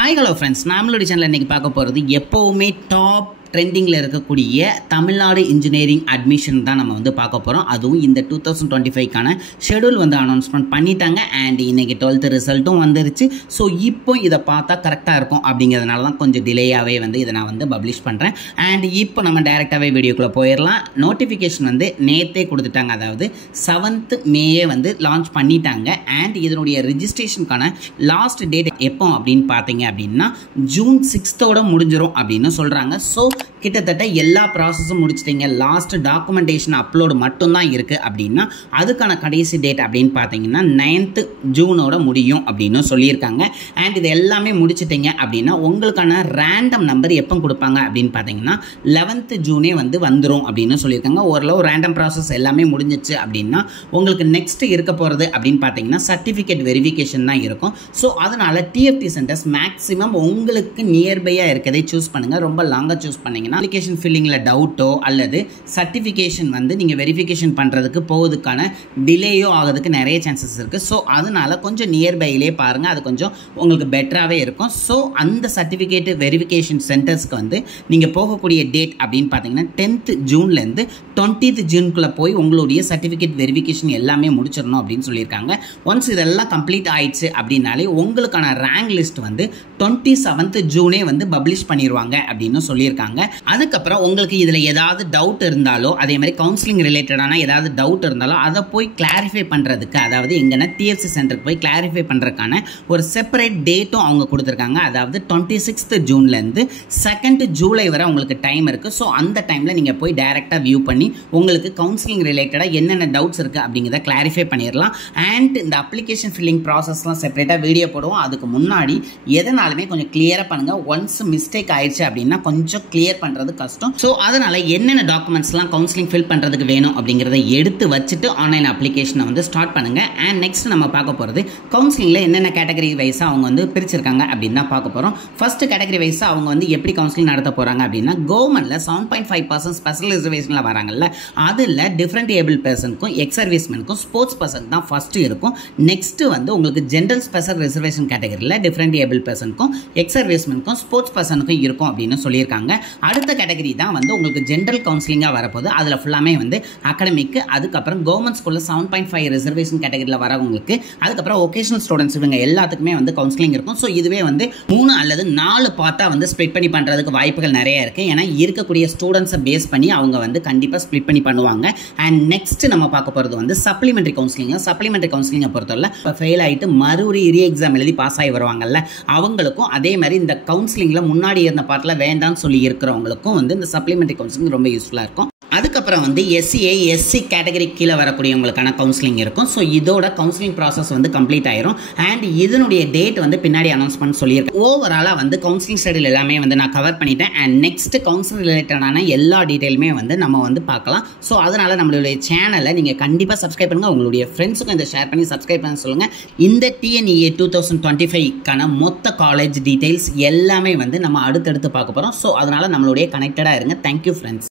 Hi hello friends, நம்மளோட சேனல்ல இன்னைக்கு பார்க்க போறது எப்பவுமே டாப் ட்ரெண்டிங்ல இருக்கக்கூடிய தமிழ்நாடு இன்ஜினியரிங் அட்மிஷன் தான் நம்ம வந்து பார்க்க போறோம். அதுவும் இந்த 2025 கான ஷெட்யூல் வந்து அனௌன்ஸ்மென்ட் பண்ணிட்டாங்க and இன்னைக்கு 12th ரிசல்ட்டும் வந்துருச்சு. சோ இப்போ இத பார்த்தா கரெக்ட்டா இருக்கும் அப்படிங்கிறதுனால தான் கொஞ்சம் டிலேயாவே வந்து இத நான் வந்து பப்ளிஷ் பண்றேன். and இப்போ நம்ம டைரக்டாவே வீடியோக்குள்ள போயிரலாம். நோட்டிஃபிகேஷன் வந்து நேத்தே கொடுத்துட்டாங்க. அதாவது 7th மேயே வந்து லான்ச் பண்ணிட்டாங்க and இதனுடைய ரெஜிஸ்ட்ரேஷனுக்கான லாஸ்ட் டேட் எப்போ அப்படினு பாத்தீங்க அப்படினா ஜூன் 6th ஓட முடிஞ்சிரும் அப்படினு சொல்றாங்க. சோ கிட்டத்தட்ட எல்லா ப்ராசஸும் முடிச்சிட்டீங்க. லாஸ்ட் டாக்குமெண்டேஷன் அப்லோட் மட்டும் தான் இருக்கு அப்படினா அதுக்கான கடைசி டேட் அப்படினு பாத்தீங்கன்னா 9th ஜூனோட முடியும் அப்படினு சொல்லியிருக்காங்க. and இது எல்லாமே முடிச்சிட்டீங்க அப்படினா உங்களுக்கான ரேண்டம் நம்பர் எப்போ கொடுப்பாங்க அப்படினு பாத்தீங்கன்னா 11th ஜூனே வந்து வந்துரும் அப்படினு சொல்லியிருக்காங்க. ஓரளவு ரேண்டம் ப்ராசஸ் எல்லாமே முடிஞ்சிச்சு அப்படினா உங்களுக்கு நெக்ஸ்ட் இருக்க போறது அப்படினு பாத்தீங்கன்னா சர்டிஃபிகேட் வெரிஃபிகேஷன் தான் இருக்கும். ஸோ அதனால டிஎஃப்டி சென்டர்ஸ் மேக்ஸிமம் உங்களுக்கு நியர்பையா இருக்கதை சூஸ் பண்ணுங்க. ரொம்ப லாங்கா சூஸ் பண்ணீங்கன்னா அப்ளிகேஷன் ஃபில்லிங்ல டவுட்டோ அல்லது சர்டிஃபிகேஷன் வந்து நீங்க வெரிஃபிகேஷன் பண்றதுக்கு போவதுக்கான டிலேயோ ஆகிறதுக்கு நிறைய சான்சஸ் இருக்கு. ஸோ அதனால கொஞ்சம் நியர்பையிலே பாருங்க, அது கொஞ்சம் உங்களுக்கு பெட்டராகவே இருக்கும். ஸோ அந்த சர்டிஃபிகேட் வெரிஃபிகேஷன் சென்டர்ஸ்க்கு வந்து நீங்க போகக்கூடிய டேட் அப்படின்னு பார்த்தீங்கன்னா 10th ஜூன்லேருந்து 20th ஜூனுக்குள்ள போய் உங்களுடைய சர்டிஃபிகேட் வெரிஃபிகேஷன் எல்லாமே முடிச்சிடணும் அப்படின்னு சொல்லியிருக்காங்க. ஒன்ஸ் இதெல்லாம் கம்ப்ளீட் ஆயிடுச்சு அப்படின்னாலே உங்களுக்கான ரேங்க் லிஸ்ட் வந்து 27th ஜூனே வந்து பப்ளிஷ் பண்ணிடுவாங்க அப்படின்னு சொல்லியிருக்காங்க. அதுக்கப்புறம் உங்களுக்கு இதில் ஏதாவது டவுட் இருந்தாலோ அதே மாதிரி கவுன்சிலிங் ரிலேட்டடான ஏதாவது டவுட் இருந்தாலோ அதை போய் கிளாரிஃபை பண்ணுறதுக்கு, அதாவது எங்கன்னா டிஎஃப்சி சென்டருக்கு போய் கிளாரிஃபை பண்ணுறதுக்கான ஒரு செப்பரேட் டேட்டும் அவங்க கொடுத்துருக்காங்க. அதாவது 26th ஜூன்லேருந்து 2nd ஜூலை வரை உங்களுக்கு டைம் இருக்குது. ஸோ அந்த டைமில் நீங்கள் போய் டைரெக்டாக வியூ பண்ணி உங்களுக்கு கவுன்சிலிங் ரிலேட்டடாக என்னென்ன டவுட்ஸ் இருக்குது அப்படிங்கிறத கிளாரிஃபை பண்ணிடலாம். அண்ட் இந்த அப்ளிகேஷன் ஃபில்லிங் ப்ராசஸ்லாம் செப்பரேட்டாக வீடியோ போடுவோம். அதுக்கு முன்னாடி எதனாலுமே கொஞ்சம் கிளியராக பண்ணுங்கள். ஒன்ஸ் மிஸ்டேக் ஆயிடுச்சு அப்படின்னா கொஞ்சம் கிளியர் பண்ணுறது கஷ்டம். ஸோ அதனால் என்னென்ன டாக்குமெண்ட்ஸ்லாம் கவுன்சிலிங் ஃபில் பண்ணுறதுக்கு வேணும் அப்படிங்கிறத எடுத்து வச்சுட்டு ஆன்லைன் அப்ளிகேஷனை வந்து ஸ்டார்ட் பண்ணுங்கள். அண்ட் நெக்ஸ்ட் நம்ம பார்க்க போகிறது கவுன்சிலிங்கில் என்னென்ன கேட்டகரி வைஸாக அவங்க வந்து பிரிச்சிருக்காங்க அப்படின்னு தான் பார்க்க போகிறோம். ஃபர்ஸ்ட் கேட்டகரி வைஸாக அவங்க வந்து எப்படி கவுன்சிலிங் நடத்த போகிறாங்க அப்படின்னா கவர்மெண்ட்டில் 7.5% ஸ்பெஷல் ரிசர்வேஷனில் வராங்கல்ல, அதில் டிஃப்ரெண்ட் ஏபிள் பர்சனுக்கும் எக்ஸ் சர்வீஸ்மேனுக்கும் ஸ்போர்ட்ஸ் பர்சன் தான் ஃபர்ஸ்ட் இருக்கும். நெக்ஸ்ட் வந்து உங்களுக்கு ஜென்ரல் ஸ்பெஷல் ரிசர்வேஷன் கேட்டகரியில் டிஃப்ரெண்ட் ஏபிள் பர்சனுக்கும் எக்ஸ் சர்வீஸ்மேனுக்கும் ஸ்போர்ட்ஸ் பர்சனுக்கும் இருக்கும் அப்படின்னு சொல்லியிருக்காங்க. அடுத்த கேட்டகரி தான் வந்து உங்களுக்கு ஜென்ரல் கவுன்சிலிங்காக வரப்போகுது. அதில் ஃபுல்லாமே வந்து அகாடமிக்கு, அதுக்கப்புறம் கவர்மெண்ட் ஸ்கூலில் 7.5 ரிசர்வேஷன் கேட்டகரியில் வரவங்களுக்கு, அதுக்கப்புறம் ஒகேஷனல் ஸ்டூடெண்ட்ஸ் இவங்க எல்லாத்துக்குமே வந்து கவுன்சிலிங் இருக்கும். ஸோ இதுவே வந்து 3 அல்லது 4 பார்ட்டாக வந்து ஸ்ப்ளிட் பண்ணி பண்ணுறதுக்கு வாய்ப்புகள் நிறைய இருக்குது. ஏன்னா இருக்கக்கூடிய ஸ்டூடெண்ட்ஸை பேஸ் பண்ணி அவங்க வந்து கண்டிப்பாக ஸ்ப்ளிட் பண்ணி பண்ணுவாங்க. அண்ட் நெக்ஸ்ட் நம்ம பார்க்க போகிறது வந்து சப்ளிமெண்ட்ரி கவுன்சிலிங். சப்ளிமெண்ட்ரி கவுன்சிலிங்கை பொறுத்தவரை இப்போ ஃபெயில் ஆகிட்டு மறுபடியும் ரீ எக்ஸாம் எழுதி பாஸ் ஆகி வருவாங்கல்ல, அவங்களுக்கும் அதே மாதிரி இந்த கவுன்சிலிங்கில் முன்னாடி இருந்த பார்ட்டில் வேண்டாம்னு சொல்லி இருக்கிறவங்களுக்கும் வந்து இந்த சப்ளிமெண்ட்ரி கவுன்சிலிங் ரொம்ப யூஸ்ஃபுல்லாக இருக்கும். அதுக்கப்புறம் வந்து எஸ்சிஏ எஸ்சி கேட்டகரி கீழே வரக்கூடியவங்களுக்கான கவுன்சிலிங் இருக்கும். ஸோ இதோட கவுன்சிலிங் ப்ராசஸ் வந்து கம்ப்ளீட் ஆயிரும். அண்ட் இதனுடைய டேட் வந்து பின்னாடி அனௌன்ஸ்மெண்ட் சொல்லியிருக்கேன். ஓவராலாக வந்து கவுன்சிலிங் ஷெட்யூல் எல்லாமே வந்து நான் கவர் பண்ணிட்டேன். அண்ட் நெக்ஸ்ட் கவுன்சிலிங் ரிலேட்டடான எல்லா டீட்டெயிலுமே வந்து நம்ம வந்து பார்க்கலாம். ஸோ அதனால நம்மளுடைய சேனலை நீங்கள் கண்டிப்பாக சப்ஸ்கிரைப் பண்ணுங்கள். உங்களுடைய ஃப்ரெண்ட்ஸுக்கும் இதை ஷேர் பண்ணி சப்ஸ்கிரைப் பண்ண சொல்லுங்கள். இந்த டிஎன்இஏ 2025க்கான மொத்த காலேஜ் டீட்டெயில்ஸ் எல்லாமே வந்து நம்ம அடுத்தடுத்து பார்க்க போகிறோம். ஸோ அதனால நம்மளுடைய கனெக்டடாக இருங்க. Thank you friends.